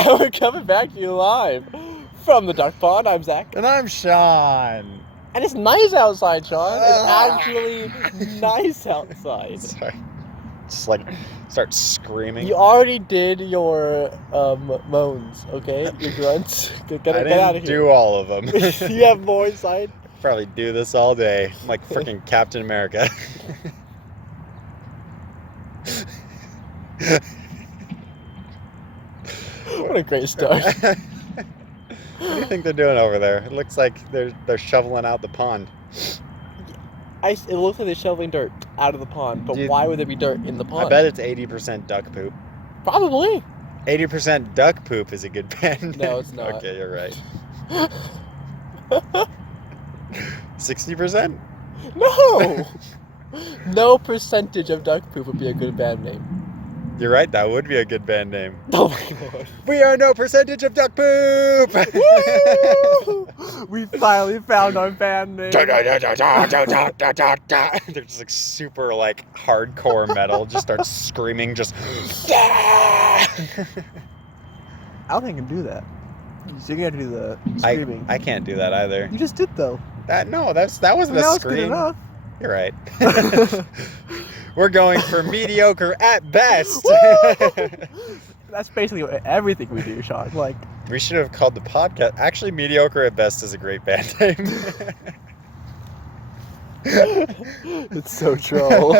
And we're coming back to you live from the Duck Pond. I'm Zach. And I'm Sean. And it's nice outside, Sean. It's actually nice outside. Sorry. Just like start screaming. You already did your moans, okay? Your grunts. Get out of here. I didn't do all of them. You have more inside? Probably do this all day. I'm like freaking Captain America. What a great start. What do you think they're doing over there? It looks like they're shoveling out the pond. It looks like they're shoveling dirt out of the pond, but why would there be dirt in the pond? I bet it's 80% duck poop. Probably. 80% duck poop is a good band. No, it's not. Okay, you're right. 60%? No! No percentage of duck poop would be a good band name. You're right, that would be a good band name. Oh my god. We are no percentage of duck poop! Woo! We finally found our band name. They're just like super like hardcore metal, just start screaming, just I don't think I can do that. So you're gonna do the screaming. I can't do that either. You just did though. That wasn't a Good scream. enough. You're right. We're going for mediocre at best. That's basically everything we do, Sean. Like, we should have called the podcast. Actually, mediocre at best is a great band name. it's so troll.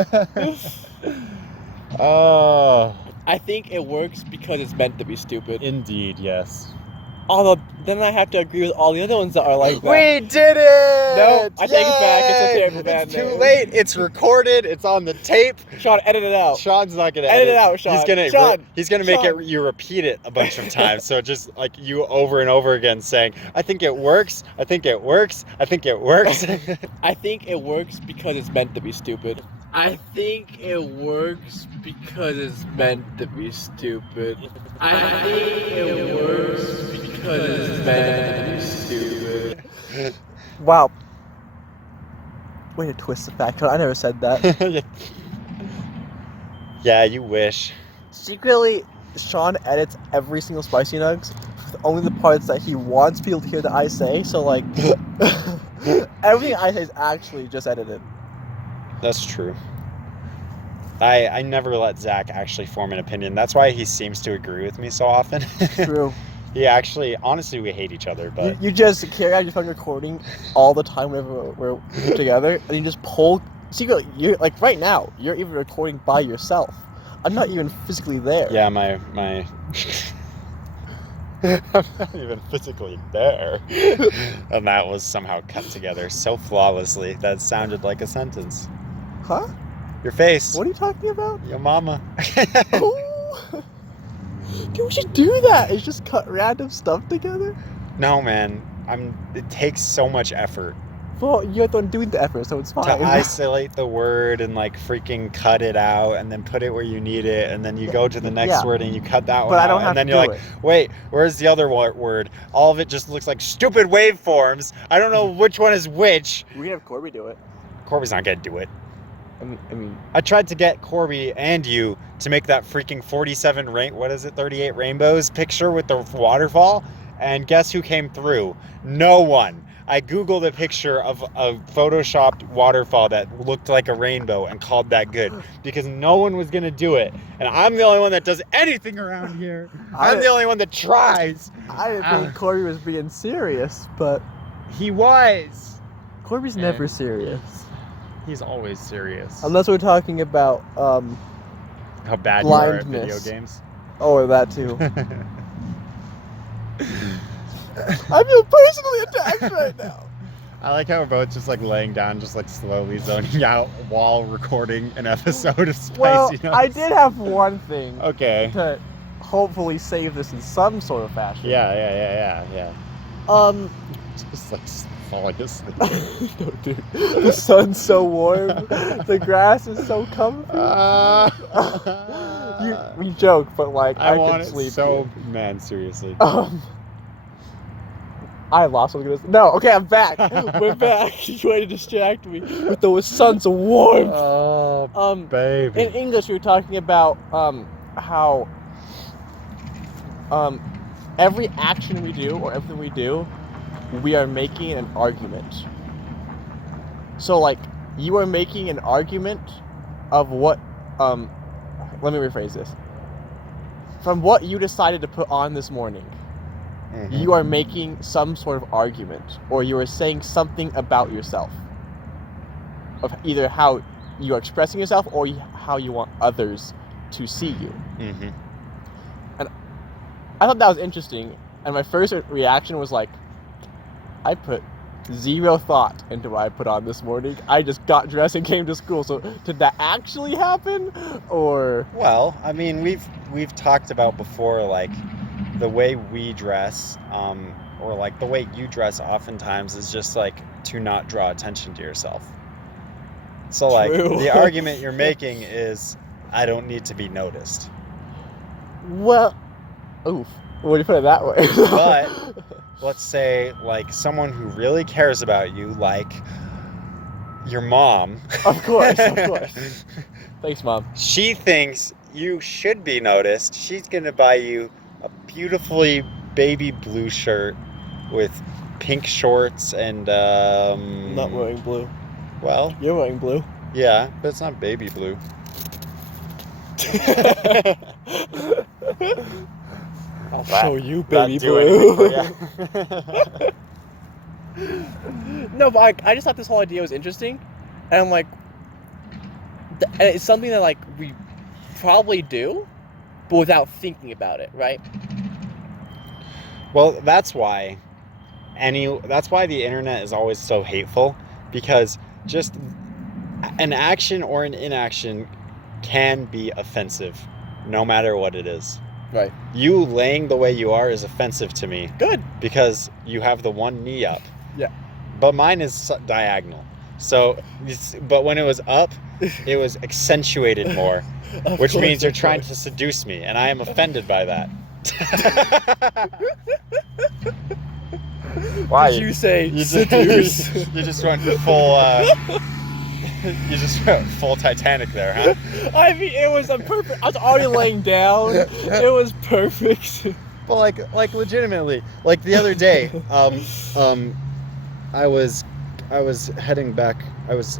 Oh. I think it works because it's meant to be stupid. Indeed, yes. Although, then I have to agree with all the other ones that are like that. We did it! No, I take it back. It's a terrible band It's too name. late. It's recorded. It's on the tape. Sean, edit it out. Sean's not gonna Edit it out, Sean. He's gonna make you repeat it a bunch of times. So just like you over and over again saying, "I think it works. I think it works. I think it works." I think it works because it's meant to be stupid. I think it works because it's meant to be stupid. I think it works because it's meant to be stupid. Wow. Way to twist the fact. I never said that. Yeah, you wish. Secretly, Sean edits every single Spicy Nuggs with only the parts that he wants people to hear that I say. So, like, everything I say is actually just edited. That's true. I never let Zach actually form an opinion. That's why he seems to agree with me so often. True. He actually, honestly, we hate each other, but... You just carry out your phone recording all the time whenever we're together, and you just pull... Secretly, you're, like, right now, you're even recording by yourself. I'm not even physically there. Yeah, my... I'm not even physically there. And that was somehow cut together so flawlessly that it sounded like a sentence. Huh? Your face. What are you talking about? Your mama. Ooh. Dude, we should do that. It's just cut random stuff together. No, man. It takes so much effort. Well, you're the one doing the effort, so it's fine. To isolate the word and like freaking cut it out and then put it where you need it and then you go to the next word and you cut that one out and then you're like, wait, where's the other word? All of it just looks like stupid waveforms. I don't know which one is which. We can have Corby do it. Corby's not gonna do it. I mean, I tried to get Corby and you to make that freaking 38 rainbows picture with the waterfall, and guess who came through? No one. I googled a picture of a photoshopped waterfall that looked like a rainbow and called that good because no one was gonna do it, and I'm the only one that does anything around here. I'm the only one that tries. I didn't think Corby was being serious, but he was. Corby's never serious. He's always serious. Unless we're talking about how bad you are at video games. Oh, that too. I feel personally attacked right now. I like how we're both just like laying down, just like slowly zoning out while recording an episode of Spicy Nuggs. I did have one thing. Okay. To hopefully save this in some sort of fashion. Yeah. Just like falling asleep. No, dude. The sun's so warm. The grass is so comfy. We joke, but like I want can sleep. It so, man, seriously. I lost what I was gonna say. No, okay, I'm back. We're back. You trying to distract me with the sun's warmth. Oh, baby. In English, we were talking about how every action we do or everything we do, we are making an argument. So like you are making an argument of what let me rephrase this. From what you decided to put on this morning, you are making some sort of argument, or you are saying something about yourself, of either how you are expressing yourself or how you want others to see you. And I thought that was interesting, and my first reaction was like, I put zero thought into what I put on this morning. I just got dressed and came to school. So did that actually happen, or? Well, I mean, we've talked about before, like the way we dress, or like the way you dress oftentimes is just like to not draw attention to yourself. So like the argument you're making is I don't need to be noticed. Well, oof. When you put it that way. But let's say like someone who really cares about you, like your mom. Of course. Thanks, Mom. She thinks you should be noticed. She's gonna buy you a beautifully baby blue shirt with pink shorts and I'm not wearing blue. Well, you're wearing blue. Yeah, but it's not baby blue. I'll show you baby blue. No, but I just thought this whole idea was interesting, and I'm like, and it's something that like we probably do, but without thinking about it, right? Well, that's why the internet is always so hateful, because just an action or an inaction can be offensive, no matter what it is. Right. You laying the way you are is offensive to me. Good. Because you have the one knee up. Yeah. But mine is diagonal. So, but when it was up, it was accentuated more, which means you're trying to seduce me, and I am offended by that. Why? Did you say seduce? You just went full. You just went full Titanic there, huh? I mean, it was a perfect. I was already laying down. It was perfect. But like legitimately, like the other day, I was heading back. I was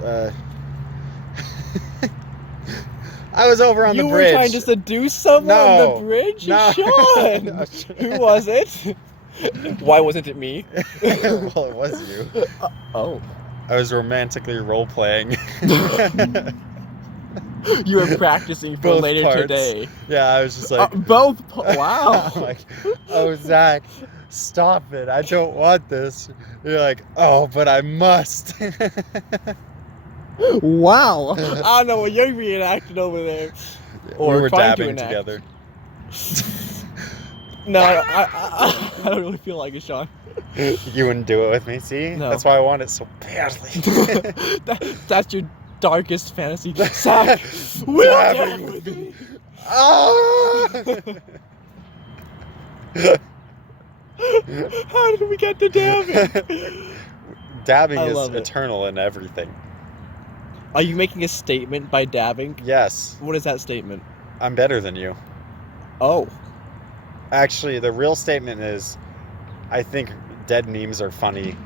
over on the bridge. You were trying to seduce someone on the bridge? No. Sean! Who was it? Why wasn't it me? Well, it was you. Oh. I was romantically role-playing. You were practicing for Both later parts. today. Yeah, I was just like... Wow. I'm like, oh, Zach, stop it. I don't want this. You're like, oh, but I must. Wow. I don't know what you're reenacting over there. Or we were trying to dabbing enact. together. No, I don't really feel like it, Sean. You wouldn't do it with me, see? No. That's why I want it so badly. That's your darkest fantasy. Zach, will dab with me. Ah! How did we get to dabbing? Dabbing I is love it. eternal in everything. Are you making a statement by dabbing? Yes. What is that statement? I'm better than you. Oh. Actually, the real statement is, I think dead memes are funny,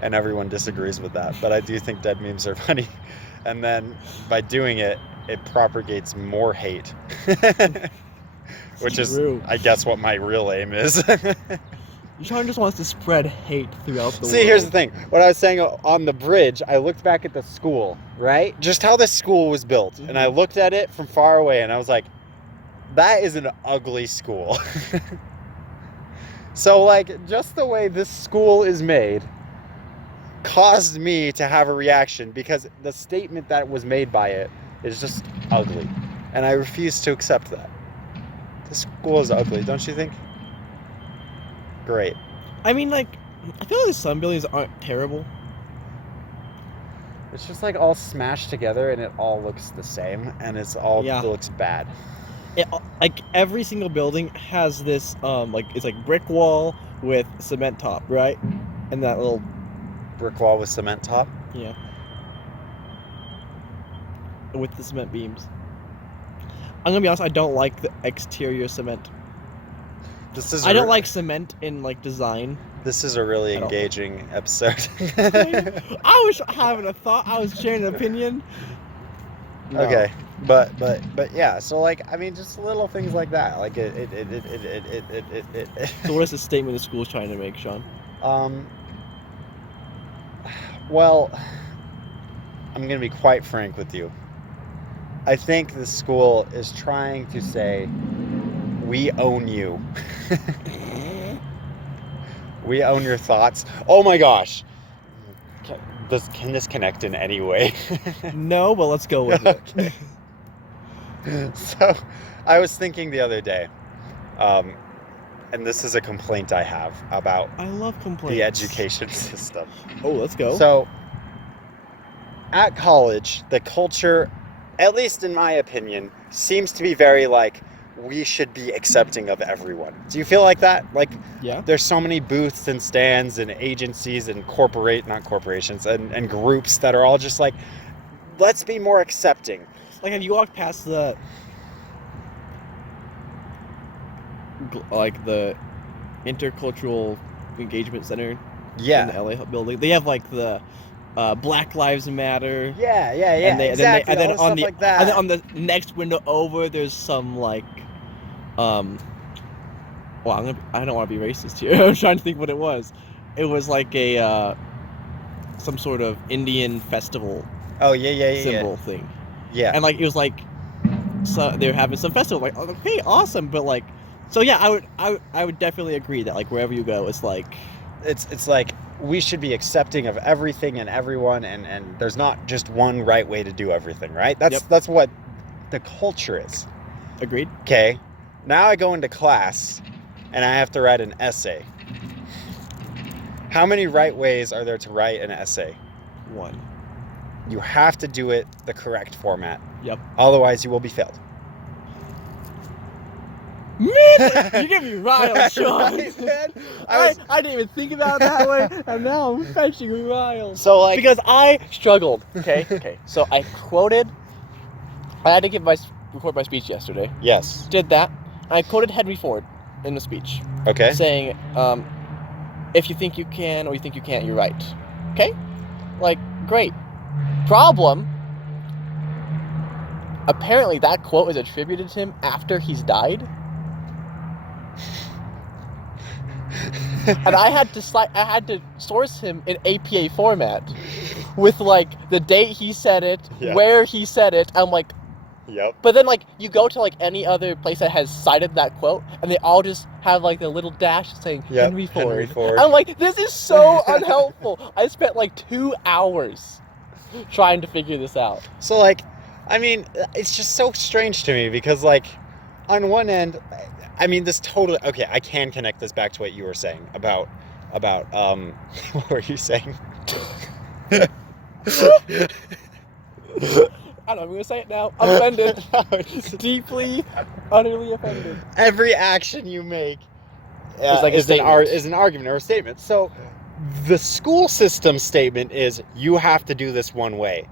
and everyone disagrees with that, but I do think dead memes are funny, and then by doing it, it propagates more hate, which is, I guess, what my real aim is. Sean just wants to spread hate throughout the world. See, here's the thing. What I was saying on the bridge, I looked back at the school, right? Just how this school was built, and I looked at it from far away, and I was like, that is an ugly school. So, like, just the way this school is made caused me to have a reaction, because the statement that was made by it is just ugly. And I refuse to accept that. This school is ugly, don't you think? Great. I mean, like, I feel like some buildings aren't terrible. It's just, like, all smashed together, and it all looks the same, and it looks bad. Like every single building has this it's like brick wall with cement top, right? And that little brick wall with cement top? Yeah. With the cement beams. I'm gonna be honest, I don't like the exterior cement. This is I don't like cement in like design. This is a really I don't. engaging episode. I was having a thought. I was sharing an opinion. No. Okay, but yeah. So like, I mean, just little things like that. Like it. So what is the statement the school is trying to make, Sean? Well, I'm gonna be quite frank with you. I think the school is trying to say, we own you. We own your thoughts. Oh my gosh. Can this connect in any way? No, but let's go with it. Okay. So, I was thinking the other day, and this is a complaint I have about I love complaints. the education system. Oh, let's go. So, at college, the culture, at least in my opinion, seems to be very like, we should be accepting of everyone. Do you feel like that? Like, yeah. There's so many booths and stands and agencies and not corporations and groups that are all just like, let's be more accepting. Like, have you walked past the Intercultural Engagement Center? Yeah. In the LA building, they have like the Black Lives Matter. Yeah. And then on the like that. and then on the next window over, there's some like, well, I don't want to be racist here. I'm trying to think what it was. It was like a some sort of Indian festival. Oh yeah. Symbol thing. Yeah. And like it was like, so they were having some festival. Like, okay, awesome, but like, so yeah, I would definitely agree that like wherever you go, it's like. It's like we should be accepting of everything and everyone, and there's not just one right way to do everything, right? That's what the culture is. Agreed. Okay. Now I go into class and I have to write an essay. How many right ways are there to write an essay? One. You have to do it the correct format. Yep. Otherwise you will be failed. Man, you get me riled, Sean. Right, man? I didn't even think about it that way, and now I'm fetching riled. So like, because I struggled. Okay. So I had to record my speech yesterday. yes. Did that. I quoted Henry Ford in the speech, Okay. saying, "If you think you can or you think you can't, you're right." Okay. Like, great. Problem. Apparently, that quote is attributed to him after he's died. And I had to source him in APA format with like the date he said it, where he said it. I'm like, yep. But then like you go to like any other place that has cited that quote, and they all just have like the little dash saying Henry Ford. I'm like, this is so unhelpful. I spent like 2 hours trying to figure this out. So like, I mean, it's just so strange to me because like, on one end, I mean, this totally, okay, I can connect this back to what you were saying about what were you saying? I don't know, I'm going to say it now. Offended. Deeply, utterly offended. Every action you make like is an argument or a statement. So the school system statement is you have to do this one way.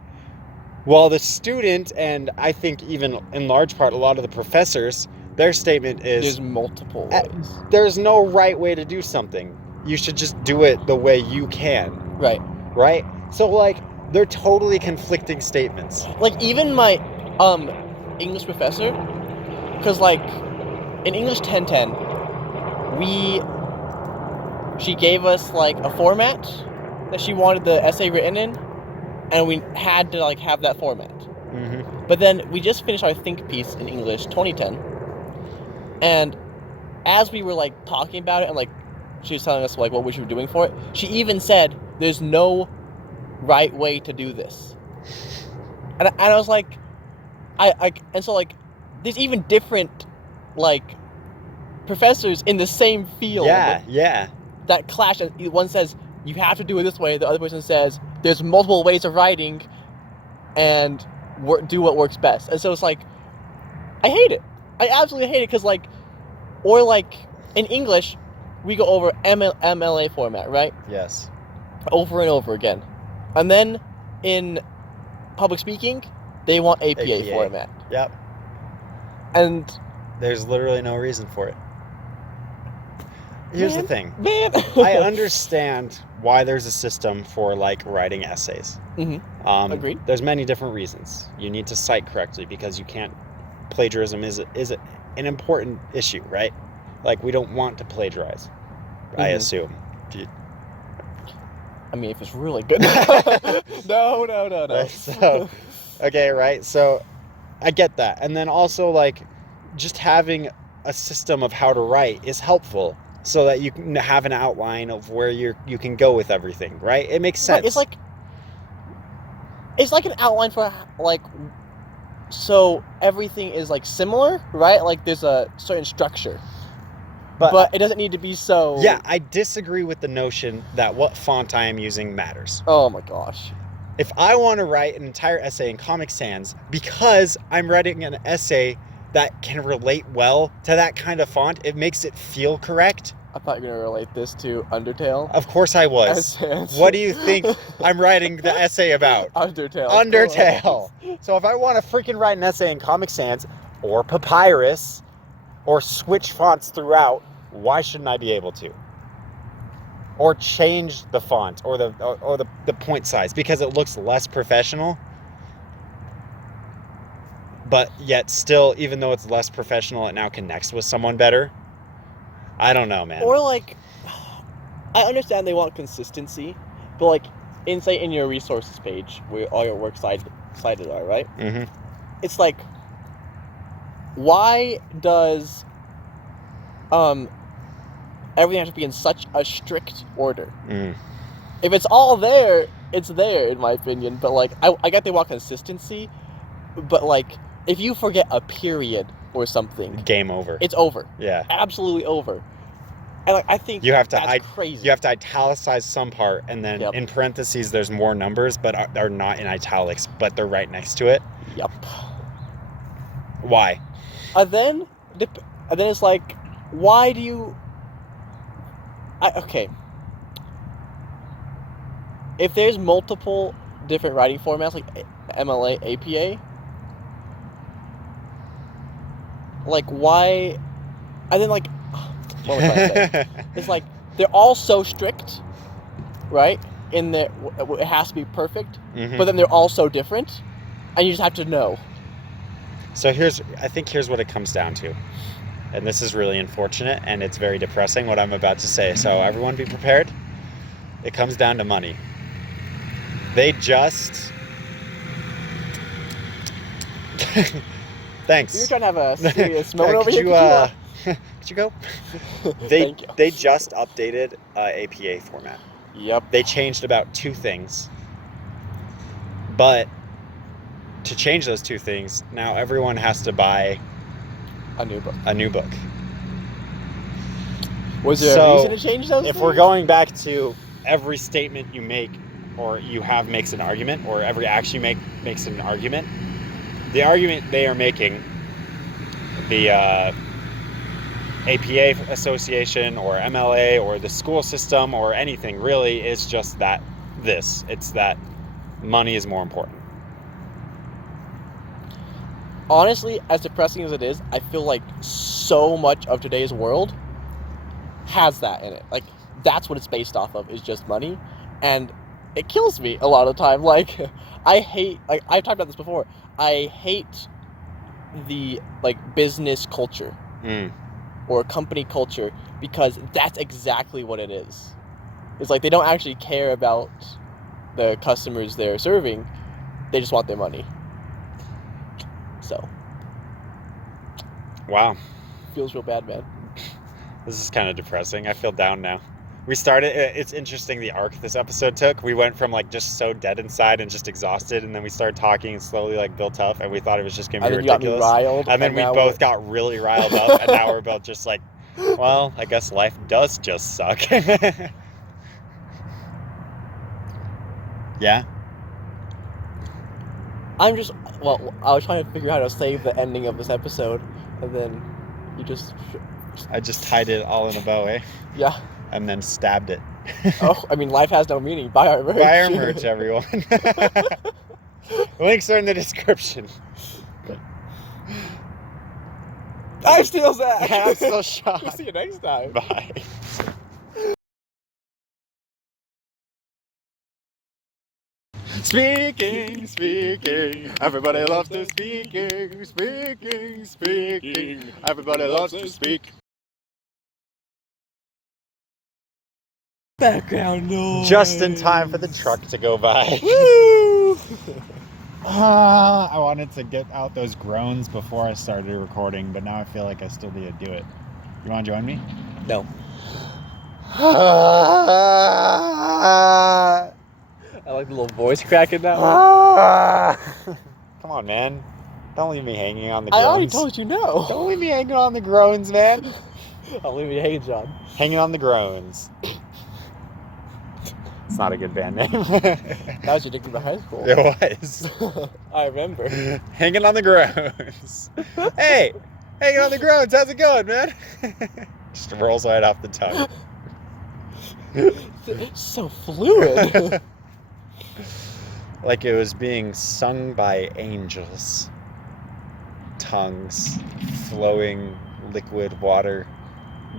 While the student, and I think even in large part a lot of the professors, their statement is there's multiple ways. There's no right way to do something. You should just do it the way you can. Right. Right? So like, they're totally conflicting statements. Like even my English professor, because like in English 1010, she gave us like a format that she wanted the essay written in, and we had to like have that format. Mm-hmm. But then we just finished our think piece in English 2010, and as we were like talking about it and like she was telling us like what we should be doing for it, she even said there's no right way to do this. And I was like, and so like there's even different like professors in the same field. Yeah. That clash. One says you have to do it this way. The other person says there's multiple ways of writing, and do what works best. And so it's like, I hate it. I absolutely hate it because like, or like in English, we go over MLA format, right? Yes. Over and over again. And then in public speaking, they want APA format. Yep. And there's literally no reason for it. here's the thing. Man. I understand why there's a system for like writing essays. Agreed. There's many different reasons. You need to cite correctly because you can't. Plagiarism is an important issue, right? Like we don't want to plagiarize. I assume. I mean, if it's really good. No. So, okay, right? So, I get that. And then also, like, just having a system of how to write is helpful so that you can have an outline of where you can go with everything, right? It makes sense. Right, it's like an outline for, like, so everything is, like, similar, right? Like, there's a certain structure. But it doesn't need to be so... Yeah, I disagree with the notion that what font I am using matters. Oh my gosh. If I want to write an entire essay in Comic Sans because I'm writing an essay that can relate well to that kind of font, it makes it feel correct. I thought you were going to relate this to Undertale. Of course I was. What do you think I'm writing the essay about? Undertale. So if I want to freaking write an essay in Comic Sans or Papyrus or switch fonts throughout, why shouldn't I be able to? Or change the font or the point size because it looks less professional. But yet still, even though it's less professional, it now connects with someone better. I don't know, man. Or like, I understand they want consistency, but like, in your resources page where all your works cited are, right? Mm-hmm. It's like, why does everything has to be in such a strict order? If it's all there, it's there, in my opinion. But like, I get they want consistency, but like, if you forget a period or something, game over. It's over. Yeah, absolutely over. And like, I think that's crazy. You have to italicize some part, and then in parentheses, there's more numbers, but are not in italics, but they're right next to it. Yep. Why? And then it's like, why do you? Okay. If there's multiple different writing formats, like MLA, APA, like why? And then like, what was I saying? It's like they're all so strict, right? In that it has to be perfect, but then they're all so different, and you just have to know. So I think here's what it comes down to. And this is really unfortunate, and it's very depressing what I'm about to say. So everyone be prepared. It comes down to money. They just... Thanks. You're trying to have a serious moment over here. Could you go? They just updated APA format. Yep. They changed about 2 things. But to change those 2 things, now everyone has to buy a new book. Was there a reason to change those if things? we're going back to every statement you make or you have makes an argument, or every action you make makes an argument, the argument they are making, the APA Association or MLA or the school system or anything really, is just that it's that money is more important. Honestly, as depressing as it is, I feel like so much of today's world has that in it. Like, that's what it's based off of, is just money. And it kills me a lot of the time. Like, I hate, like, I've talked about this before, I hate the, like, business culture or company culture, because that's exactly what it is. It's like they don't actually care about the customers they're serving. They just want their money. So. Wow. Feels real bad, man. This is kind of depressing. I feel down now. We started, it's interesting the arc this episode took. We went from like just so dead inside and just exhausted, and then we started talking and slowly like built up, and we thought it was just going to be ridiculous. You got me riled, and then we both got really riled up, and now we're both just like, well, I guess life does just suck. Yeah? I was trying to figure out how to save the ending of this episode, and then you just... I just tied it all in a bow, eh? Yeah. And then stabbed it. Oh, I mean, life has no meaning. Buy our merch. Buy our merch, everyone. Links are in the description. I'm still Zach. And I'm still Sean. We'll see you next time. Bye. Speaking. Everybody loves to speaking. Everybody loves to speak. Background noise. Just in time for the truck to go by. Woo! I wanted to get out those groans before I started recording, but now I feel like I still need to do it. You want to join me? No. I like the little voice crack in that one. Come on, man. Don't leave me hanging on the I groans. already told you no. Don't leave me hanging on the groans, man. I'll leave you hanging, John. Hanging on the groans. It's not a good band name. That was your nickname in high school. It was. I remember. Hanging on the groans. Hey, hanging on the groans. How's it going, man? Just rolls right off the tongue. It's so fluid. Like it was being sung by angels. Tongues, flowing liquid water,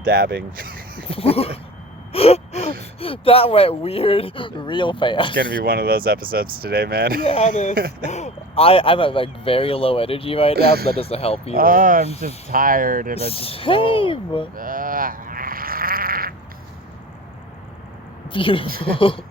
dabbing. That went weird real fast. It's gonna be one of those episodes today, man. Yeah, it is. I'm at like very low energy right now, but that doesn't help either. I'm just tired and I just Same. Beautiful.